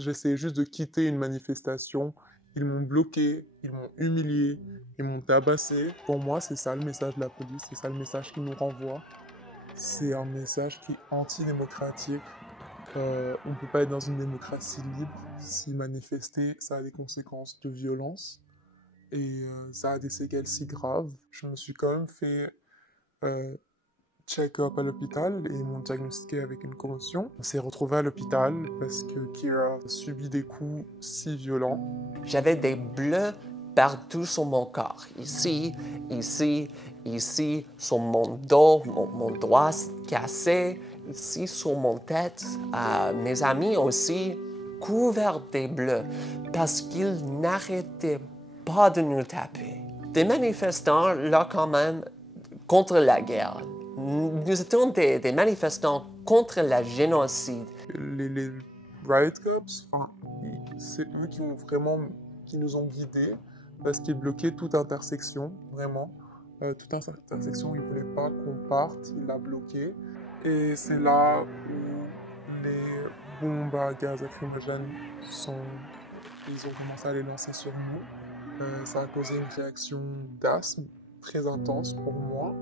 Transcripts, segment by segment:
j'essayais juste de quitter une manifestation. Ils m'ont bloqué, ils m'ont humilié, ils m'ont tabassé. Pour moi, c'est ça le message de la police, c'est ça le message qui nous renvoie. C'est un message qui est antidémocratique. On ne peut pas être dans une démocratie libre si manifester, ça a des conséquences de violence et ça a des séquelles si graves. Je me suis quand même fait euh, check-up à l'hôpital et ils m'ont diagnostiqué avec une commotion. On s'est retrouvé à l'hôpital parce que Kira a subi des coups si violents. J'avais des bleus partout sur mon corps. Ici, ici, ici, sur mon dos, mon doigt cassé, ici sur mon tête. Mes amis aussi, couverts des bleus, parce qu'ils n'arrêtaient pas de nous taper. Des manifestants, là quand même, contre la guerre. Nous étions des manifestants contre le génocide. Les riot cops, enfin, c'est eux qui nous ont guidés parce qu'ils bloquaient toute intersection, vraiment. Toute intersection, ils voulaient pas qu'on parte, ils l'a bloqué. Et c'est là où les bombes à gaz lacrymogène ils ont commencé à les lancer sur nous. Ça a causé une réaction d'asthme très intense pour moi,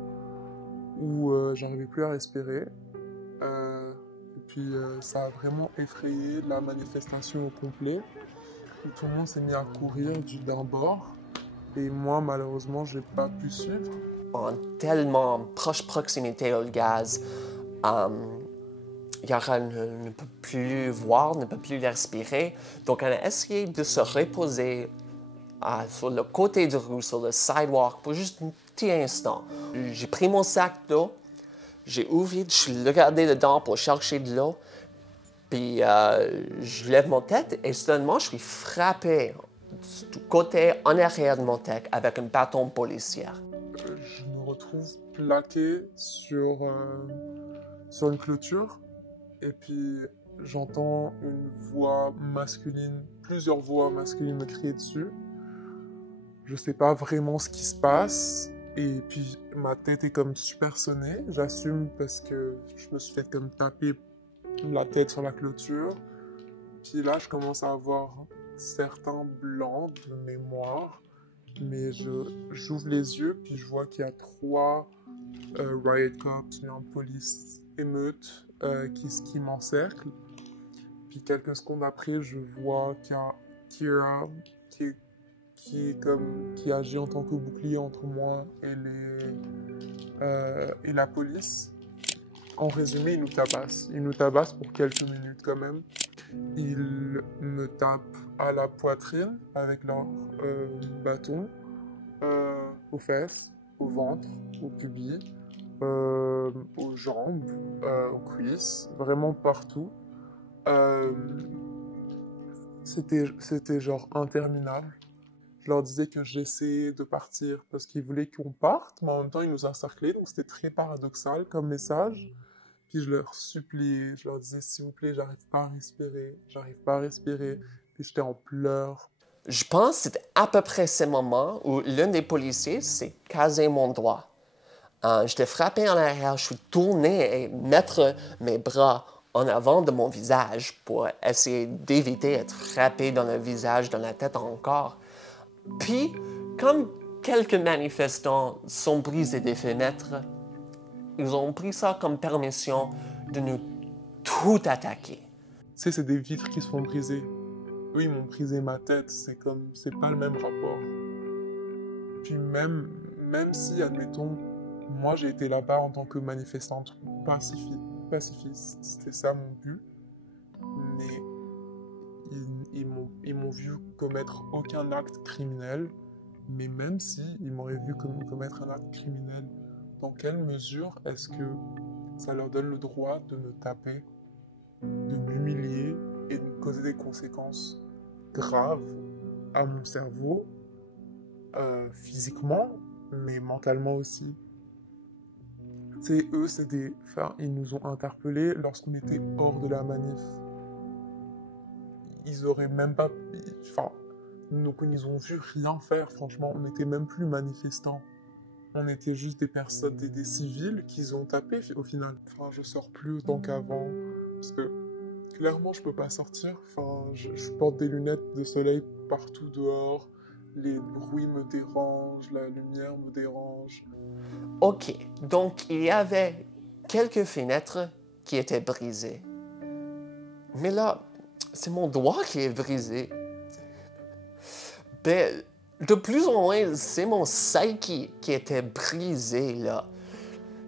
où j'arrivais plus à respirer. Et puis ça a vraiment effrayé la manifestation au complet. Où tout le monde s'est mis à courir d'un bord. Et moi, malheureusement, j'ai pas pu suivre. En tellement proche proximité au gaz, Yara ne peut plus voir, ne peut plus respirer. Donc, on a essayé de se reposer sur le côté de rue, sur le sidewalk, pour juste un petit instant. J'ai pris mon sac d'eau, j'ai ouvert, je suis regardé dedans pour chercher de l'eau, puis je lève mon tête et soudainement, je suis frappé du côté en arrière de mon tête avec un bâton policier. Je me retrouve plaqué sur une clôture. Et puis j'entends une voix masculine, plusieurs voix masculines me crier dessus. Je sais pas vraiment ce qui se passe. Et puis ma tête est comme super sonnée. J'assume parce que je me suis fait comme taper la tête sur la clôture. Puis là, je commence à avoir certains blancs de mémoire. Mais j'ouvre les yeux, puis je vois qu'il y a 3 riot cops, une police émeute qui m'encercle. Puis quelques secondes après, je vois qu'il y a Kira qui agit en tant que bouclier entre moi et la police. En résumé, ils nous tabassent. Ils nous tabassent pour quelques minutes quand même. Ils me tapent à la poitrine avec leur bâton, aux fesses, au ventre, au pubis, aux jambes, aux cuisses, vraiment partout. C'était genre interminable. Je leur disais que j'essayais de partir parce qu'ils voulaient qu'on parte, mais en même temps ils nous encerclaient, donc c'était très paradoxal comme message. Puis je leur suppliais, je leur disais s'il vous plaît, j'arrive pas à respirer, j'arrive pas à respirer. Puis j'étais en pleurs. Je pense que c'était à peu près ce moment où l'un des policiers s'est casé mon doigt. J'étais frappé en arrière, je suis tourné et mettre mes bras en avant de mon visage pour essayer d'éviter d'être frappé dans le visage, dans la tête encore. Puis, comme quelques manifestants sont brisés des fenêtres, ils ont pris ça comme permission de nous tout attaquer. Tu sais, c'est des vitres qui se font briser. Eux, ils m'ont brisé ma tête, c'est pas le même rapport. Puis même si, admettons, moi j'ai été là-bas en tant que manifestante pacifiste, c'était ça mon but, mais ils m'ont vu commettre aucun acte criminel, mais même si ils m'auraient vu commettre un acte criminel, dans quelle mesure est-ce que ça leur donne le droit de me taper, de m'humilier et de me causer des conséquences graves à mon cerveau, physiquement, mais mentalement aussi. Tu sais, eux, ils nous ont interpellés lorsqu'on était hors de la manif. Ils auraient même pas... Enfin, donc ils nous ont vu rien faire, franchement. On n'était même plus manifestants. On était juste des personnes, des civils qu'ils ont tapés au final. Enfin, je sors plus autant qu'avant, parce que clairement, je peux pas sortir. Enfin, je porte des lunettes de soleil partout dehors. Les bruits me dérangent, la lumière me dérange. Ok, donc il y avait quelques fenêtres qui étaient brisées. Mais là, c'est mon doigt qui est brisé. Ben, de plus en moins, c'est mon psyche qui était brisé, là.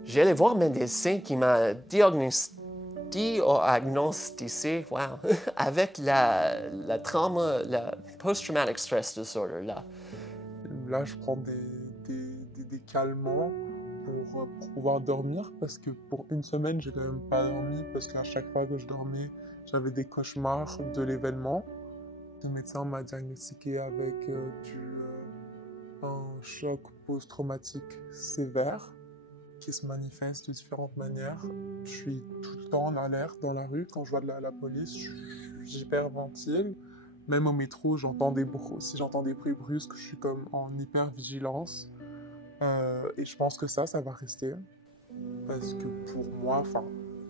J'allais voir un médecin qui m'a diagnosticé wow, avec la trauma, la post-traumatic stress disorder, là. Là, je prends des calmants pour pouvoir dormir parce que pour une semaine, j'ai quand même pas dormi parce qu'à chaque fois que je dormais, j'avais des cauchemars de l'événement. Le médecin m'a diagnostiqué avec un choc post-traumatique sévère qui se manifeste de différentes manières. Je suis tout le temps en alerte dans la rue. Quand je vois la police, j'hyperventile. Même au métro, j'entends des bruits. Si j'entends des bruits brusques, je suis comme en hyper-vigilance. Et je pense que ça va rester. Parce que pour moi,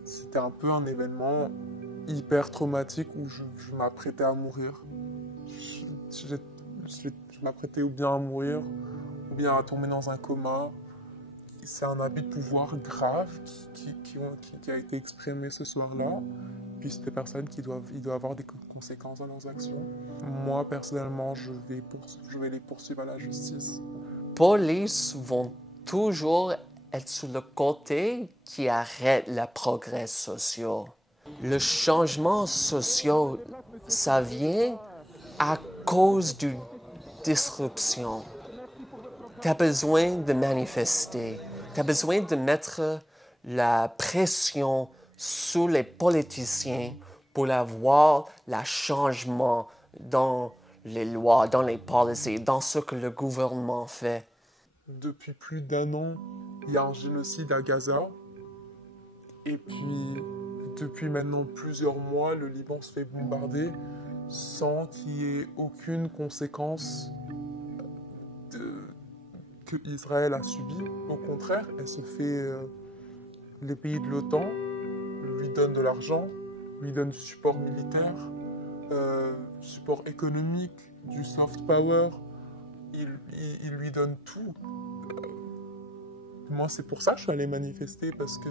c'était un peu un événement hyper traumatique où je m'apprêtais à mourir. Je m'apprêtais ou bien à mourir, ou bien à tomber dans un coma. C'est un abus de pouvoir grave qui a été exprimé ce soir-là. Puis c'est des personnes qui doivent avoir des conséquences dans leurs actions. Moi, personnellement, je vais les poursuivre à la justice. Police vont toujours être sur le côté qui arrête le progrès social. Le changement social, ça vient à cause d'une disruption. Tu as besoin de manifester. Tu as besoin de mettre la pression sur les politiciens pour avoir le changement dans les lois, dans les policies, dans ce que le gouvernement fait. Depuis plus d'1 an, il y a un génocide à Gaza. Et puis, depuis maintenant plusieurs mois, le Liban se fait bombarder sans qu'il y ait aucune conséquence que Israël a subie. Au contraire, elle se fait... les pays de l'OTAN lui donnent de l'argent, lui donnent du support militaire, du support économique, du soft power. Ils lui donnent tout. Moi, c'est pour ça que je suis allé manifester, parce que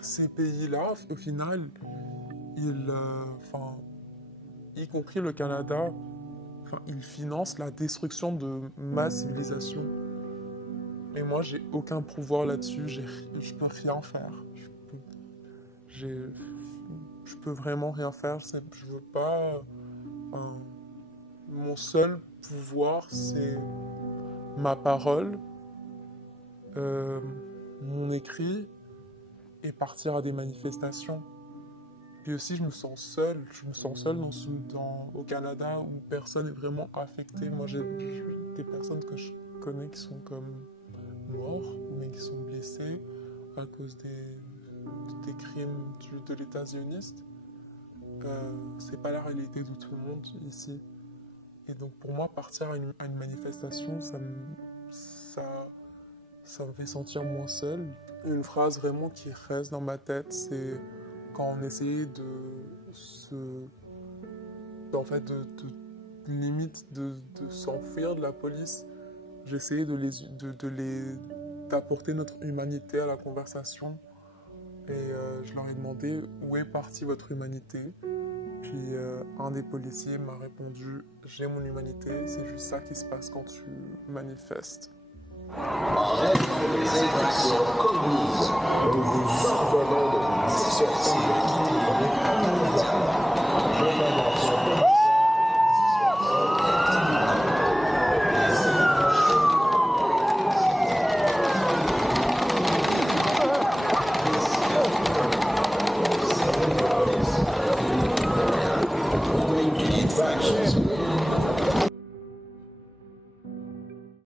ces pays-là, au final, y compris le Canada, ils financent la destruction de ma civilisation. Et moi, j'ai aucun pouvoir là-dessus, je peux rien faire. Je peux vraiment rien faire, je veux pas... mon seul pouvoir, c'est ma parole, mon écrit, et partir à des manifestations. Et aussi, je me sens seul au Canada où personne n'est vraiment affecté. Moi, j'ai des personnes que je connais qui sont comme morts, mais qui sont blessés à cause des crimes de l'État sioniste. C'est pas la réalité de tout le monde ici. Et donc, pour moi, partir à une manifestation, ça me fait sentir moins seul. Une phrase vraiment qui reste dans ma tête, c'est quand on essayait de s'enfuir de la police, j'essayais d'apporter notre humanité à la conversation. Et je leur ai demandé où est partie votre humanité. Puis un des policiers m'a répondu, j'ai mon humanité, c'est juste ça qui se passe quand tu manifestes.